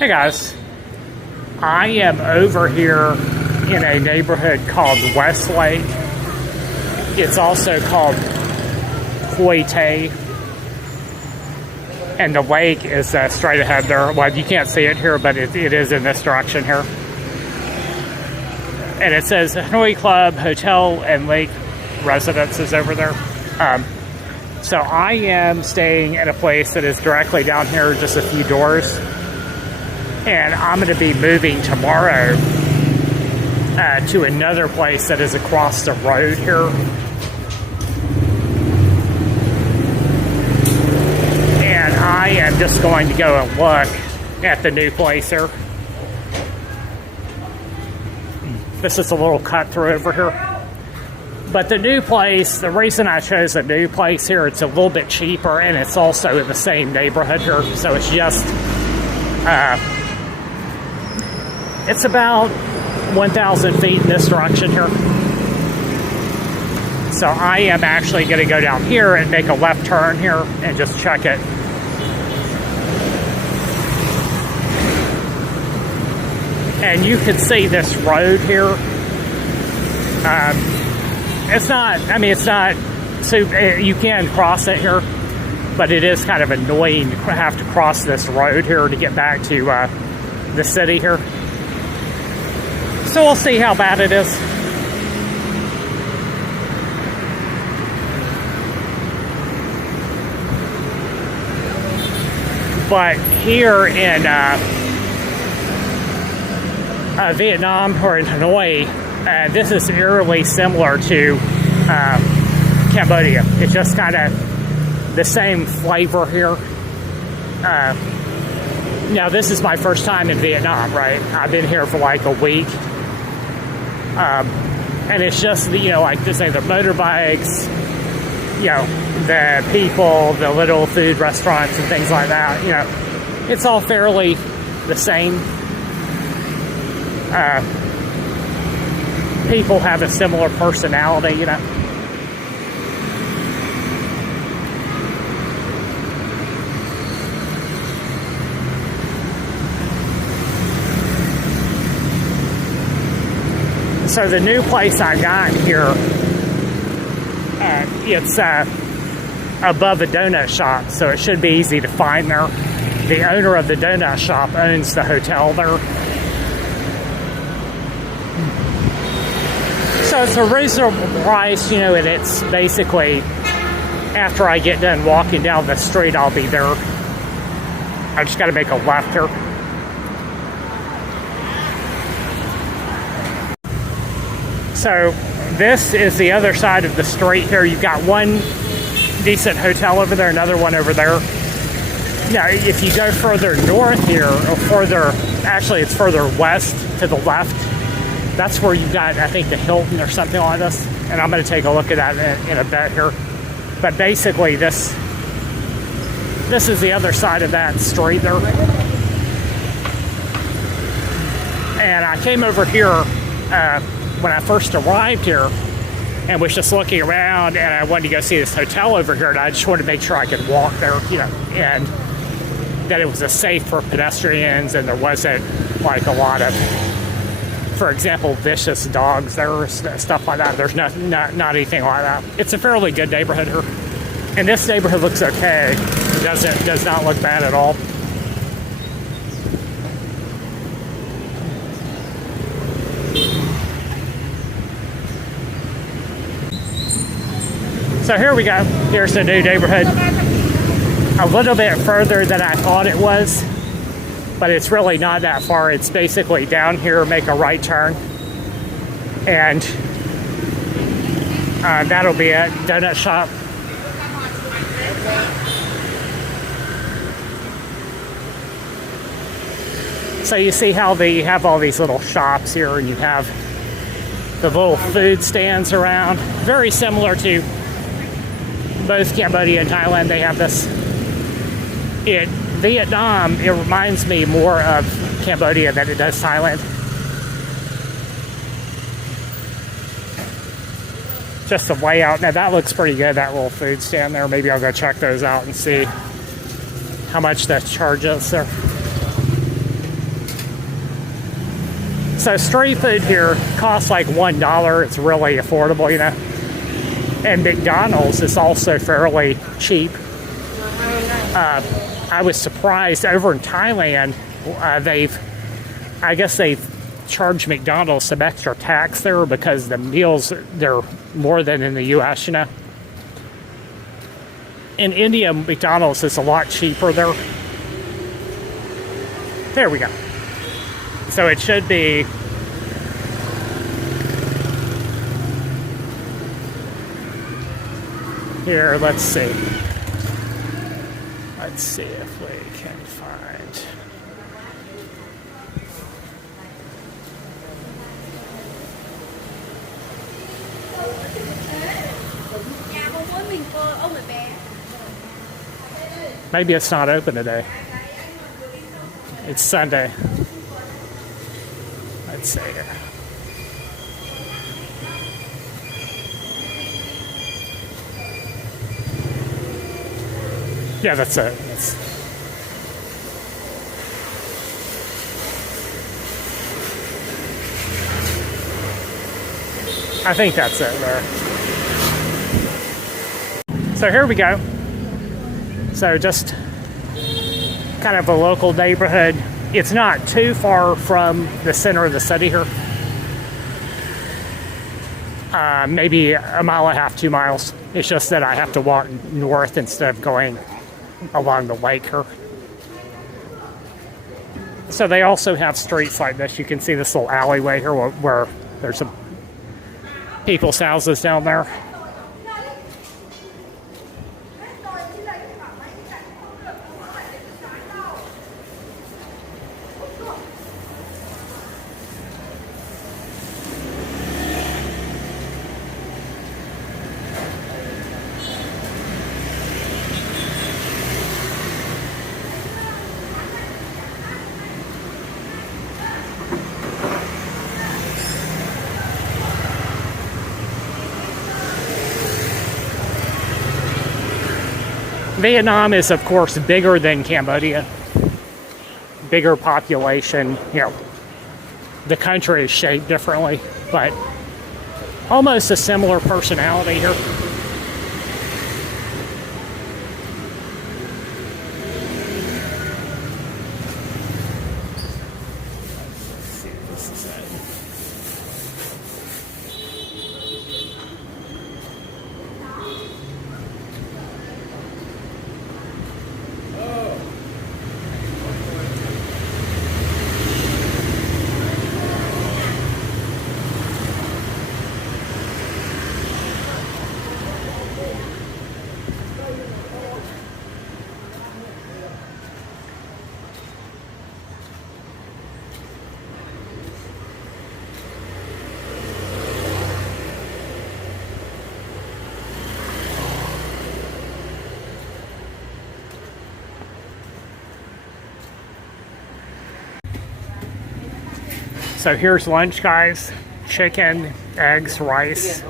Hey guys, I am over here in a neighborhood called Westlake. It's also called Hoi Tay. And the lake is straight ahead there. Well, you can't see it here, but it is in this direction here. And it says Hanoi Club, Hotel, and Lake Residences over there. So I am staying at a place that is directly down here, just a few doors. And I'm going to be moving tomorrow to another place that is across the road here. And I am just going to go and look at the new place here. This is a little cut through over here. But the new place, the reason I chose a new place here, it's a little bit cheaper and it's also in the same neighborhood here. So it's just, it's about 1,000 feet in this direction here. So I am actually going to go down here and make a left turn here and just check it. And you can see this road here. It's not, I mean, it's not, so you can cross it here, but it is kind of annoying to have to cross this road here to get back to the city here. So we'll see how bad it is. But here in Vietnam or in Hanoi, this is eerily similar to Cambodia. It's just kind of the same flavor here. Now, this is my first time in Vietnam, right? I've been here for like a week. And it's just, you know, like just say the motorbikes, you know, the people, the little food restaurants and things like that, you know, it's all fairly the same. People have a similar personality, you know. So the new place I got here, it's above a donut shop, so it should be easy to find there. The owner of the donut shop owns the hotel there. So it's a reasonable price, you know, and it's basically, after I get done walking down the street, I'll be there. I just got to make a left here. So this is the other side of the street here. You've got one decent hotel over there, another one over there. Now, if you go further north here, or further, actually it's further west to the left, that's where you got, I think, the Hilton or something like this. And I'm going to take a look at that in a bit here. But basically, this is the other side of that street there. And I came over here when I first arrived here and was just looking around, and I wanted to go see this hotel over here, and I just wanted to make sure I could walk there, you know, and that it was safe for pedestrians and there wasn't like a lot of, for example, vicious dogs there or stuff like that. There's not anything like that. It's a fairly good neighborhood here. And this neighborhood looks okay. It does not look bad at all. So here we go. Here's the new neighborhood. A little bit further than I thought it was, but it's really not that far. It's basically down here, make a right turn, and that'll be it. Donut shop. So you see how they have all these little shops here, and you have the little food stands around. Very similar to both Cambodia and Thailand. They have this. In Vietnam, it reminds me more of Cambodia than it does Thailand. Just the layout. Now that looks pretty good, that little food stand there. Maybe I'll go check those out and see how much that charges there. So street food here costs like $1. It's really affordable, you know. And McDonald's is also fairly cheap. I was surprised over in Thailand, I guess they've charged McDonald's some extra tax there because the meals, they're more than in the US, you know. In India, McDonald's is a lot cheaper there. There we go. So it should be here. Let's see. Let's see if we can find. Maybe it's not open today. It's Sunday. Let's see here. Yeah, that's it. I think that's it there. So here we go. So just kind of a local neighborhood. It's not too far from the center of the city here. Maybe a mile and a half, 2 miles. It's just that I have to walk north instead of going along the lake here. So they also have streets like this. You can see this little alleyway here where there's some people's houses down there. Vietnam is, of course, bigger than Cambodia. Bigger population, you know, the country is shaped differently, but almost a similar personality here. So here's lunch, guys. Chicken, eggs, rice.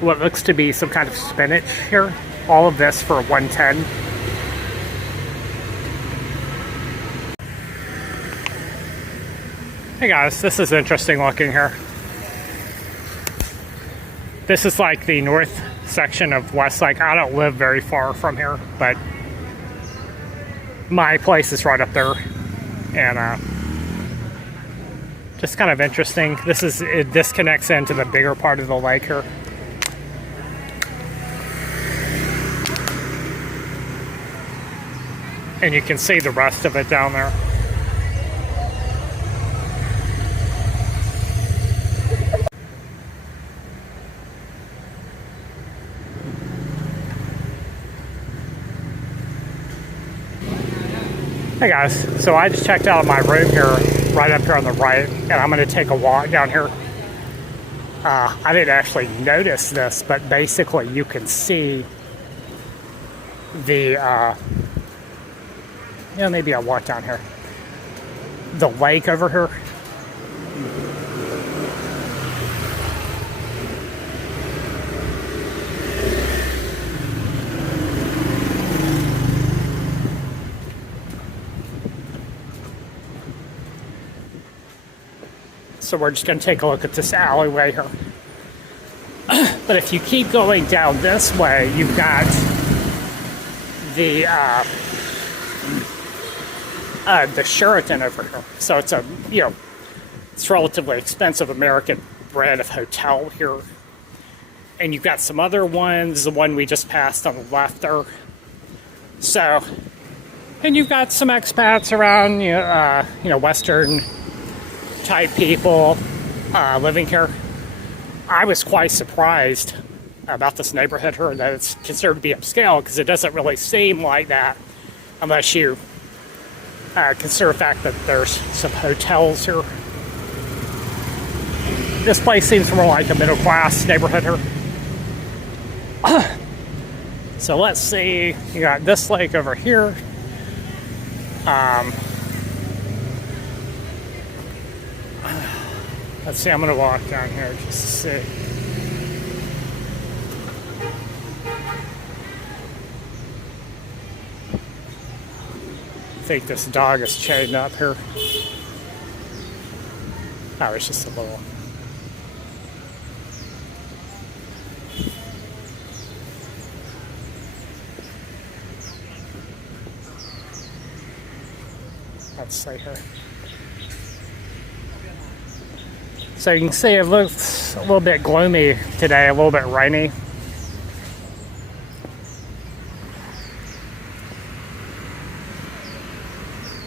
What looks to be some kind of spinach here. All of this for $1.10. Hey guys, this is interesting looking here. This is like the north section of Westlake. I don't live very far from here, but my place is right up there. And just kind of interesting. This connects into the bigger part of the lake here. And you can see the rest of it down there. Hey guys, so I just checked out of my room here, right up here on the right, and I'm going to take a walk down here. I didn't actually notice this, but basically you can see the, maybe I'll walk down here. The lake over here. So we're just going to take a look at this alleyway here. But if you keep going down this way, you've got the Sheraton over here. So it's it's relatively expensive American brand of hotel here. And you've got some other ones, the one we just passed on the left there. So, and you've got some expats around, Western type people living here. I was quite surprised about this neighborhood here, that it's considered to be upscale, because it doesn't really seem like that unless you consider the fact that there's some hotels here. This place seems more like a middle class neighborhood here. So let's see, you got this lake over here. Let's see, I'm going to walk down here just to see. I think this dog is chained up here. Oh, it's just a little. Let's see here. So you can see it looks a little bit gloomy today, a little bit rainy.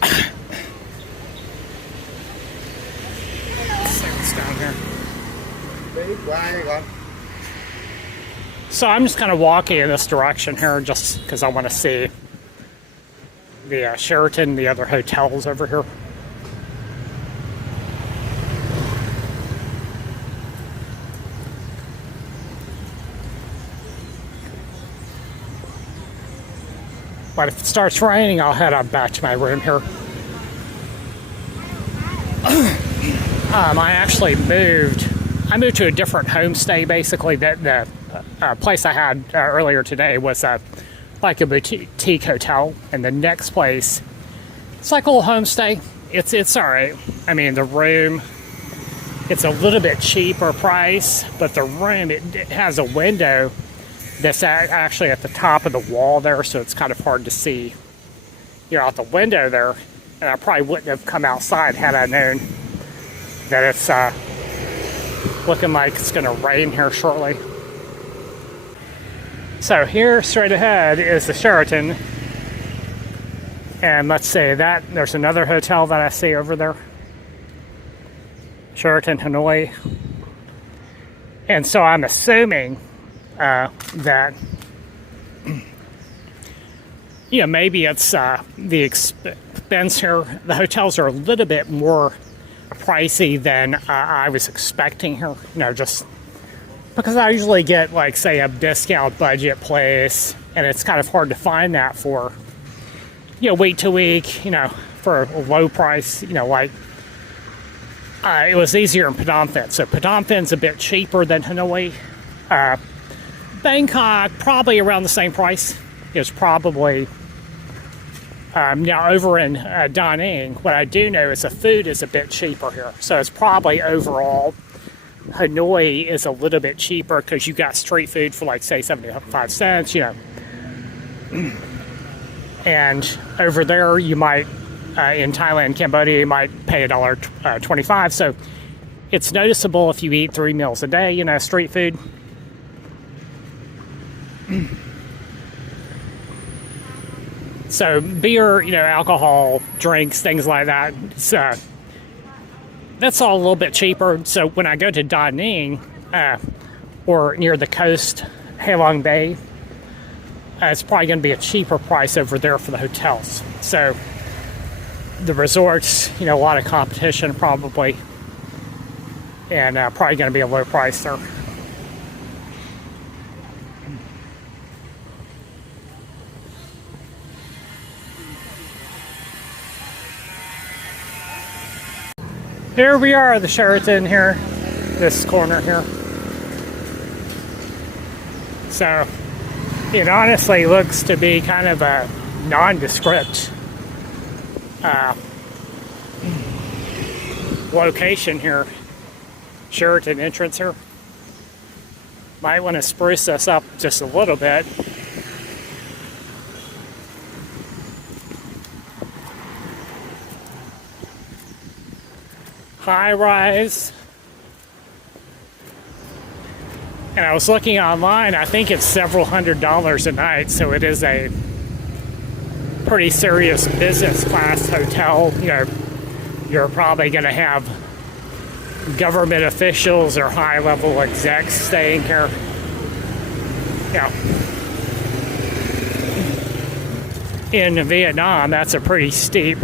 Let's see what's down here. So I'm just kind of walking in this direction here just because I want to see the Sheraton, the other hotels over here. But if it starts raining, I'll head on back to my room here. I actually moved. I moved to a different homestay. Basically, the place I had earlier today was like a boutique hotel, and the next place, it's like a little homestay. It's all right. I mean, the room, it's a little bit cheaper price, but the room, it has a window that's actually at the top of the wall there, so it's kind of hard to see, out the window there. And I probably wouldn't have come outside had I known that it's looking like it's going to rain here shortly. So here, straight ahead, is the Sheraton. And let's see, there's another hotel that I see over there. Sheraton Hanoi. And so I'm assuming that, maybe it's the expense here. The hotels are a little bit more pricey than I was expecting here. Just because I usually get, like, say, a discount budget place, and it's kind of hard to find that for, week to week, for a low price, like, it was easier in Phnom Penh. So Phnom Penh's a bit cheaper than Hanoi. Bangkok, probably around the same price. It's probably, now over in Da Nang, what I do know is the food is a bit cheaper here. So it's probably overall, Hanoi is a little bit cheaper because you got street food for, like, say, 75 cents, And over there, you might, in Thailand, Cambodia, you might pay $1.25. So it's noticeable if you eat 3 meals a day, street food. So beer, alcohol, drinks, things like that, that's all a little bit cheaper. So when I go to Da Nang, or near the coast, Halong Bay, it's probably going to be a cheaper price over there for the hotels. So the resorts, a lot of competition probably, and probably going to be a low price there. Here we are, the Sheraton here, this corner here. So it honestly looks to be kind of a nondescript location here. Sheraton entrance here. Might want to spruce this up just a little bit. High rise. And I was looking online, I think it's several $100s a night, so it is a pretty serious business class hotel. You know, you're probably going to have government officials or high level execs staying here. You know, in Vietnam, that's a pretty steep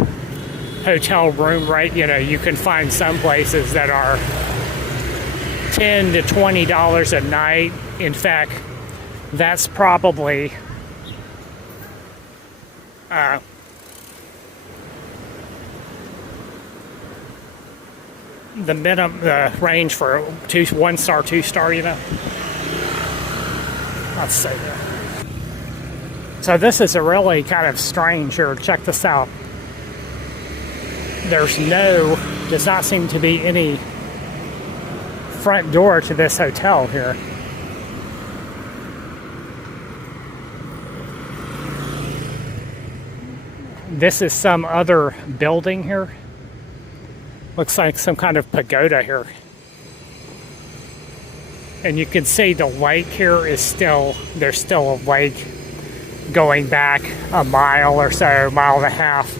hotel room rate. You know, you can find some places that are $10 to $20 a night. In fact, that's probably the minimum, the range for 1-star, 2-star, you know. Let's see there. So this is a really kind of strange here. Check this out. Does not seem to be any front door to this hotel here. This is some other building here. Looks like some kind of pagoda here. And you can see the lake here is there's still a lake going back a mile or so, mile and a half.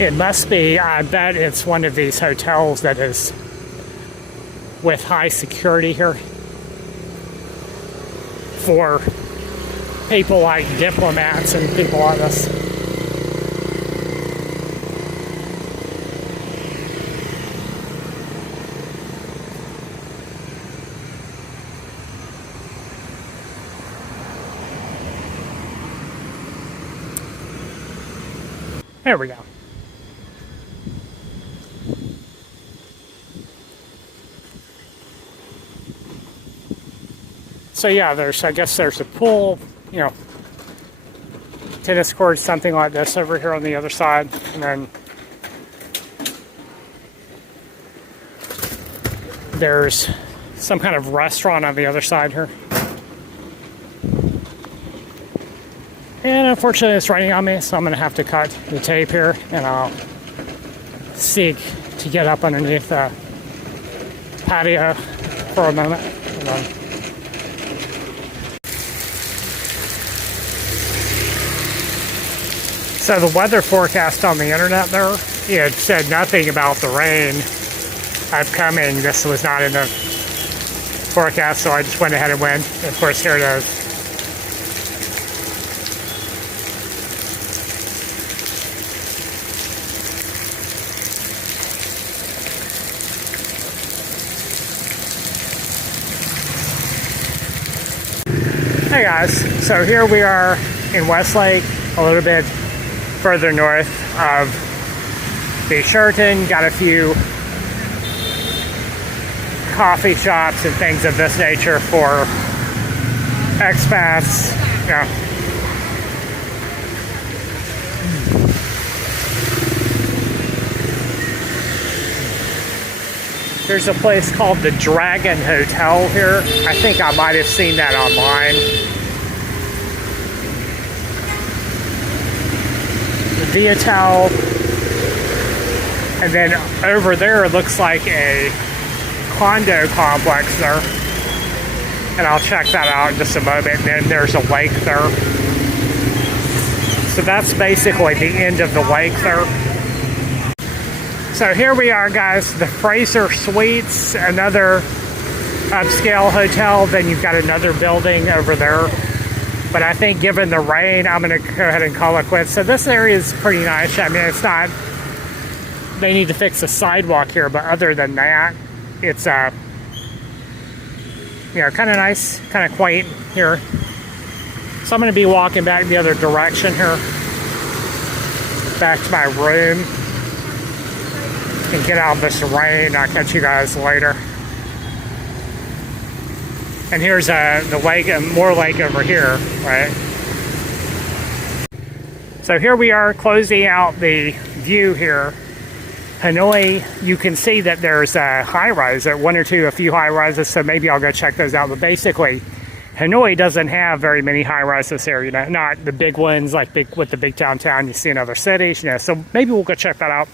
It must be, I bet it's one of these hotels that is with high security here for people like diplomats and people like this. There we go. So yeah, I guess there's a pool, you know, tennis court, something like this over here on the other side, and then there's some kind of restaurant on the other side here. And unfortunately it's raining on me, so I'm going to have to cut the tape here, and I'll seek to get up underneath the patio for a moment. And then so the weather forecast on the internet there, it said nothing about the rain upcoming. This was not in the forecast, so I just went ahead and went. And of course, here it is. Hey guys, so here we are in Westlake, a little bit further north of the Sheraton. Got a few coffee shops and things of this nature for expats. Yeah. There's a place called the Dragon Hotel here. I think I might have seen that online. The hotel, and then over there it looks like a condo complex there, and I'll check that out in just a moment. And then there's a lake there, so that's basically the end of the lake there. So here we are, guys, the Fraser Suites, another upscale hotel. Then you've got another building over there. But I think given the rain, I'm going to go ahead and call it quits. So this area is pretty nice. I mean, it's not, they need to fix the sidewalk here, but other than that, it's, you know, kind of nice, kind of quaint here. So I'm going to be walking back the other direction here, back to my room. and get out of this rain. I'll catch you guys later. And here's the lake, and more lake over here, right? So here we are closing out the view here. Hanoi, you can see that there's a high-rise, a few high-rises, so maybe I'll go check those out. But basically, Hanoi doesn't have very many high-rises here, you know, not the big ones like with the big downtown you see in other cities, you know, so maybe we'll go check that out.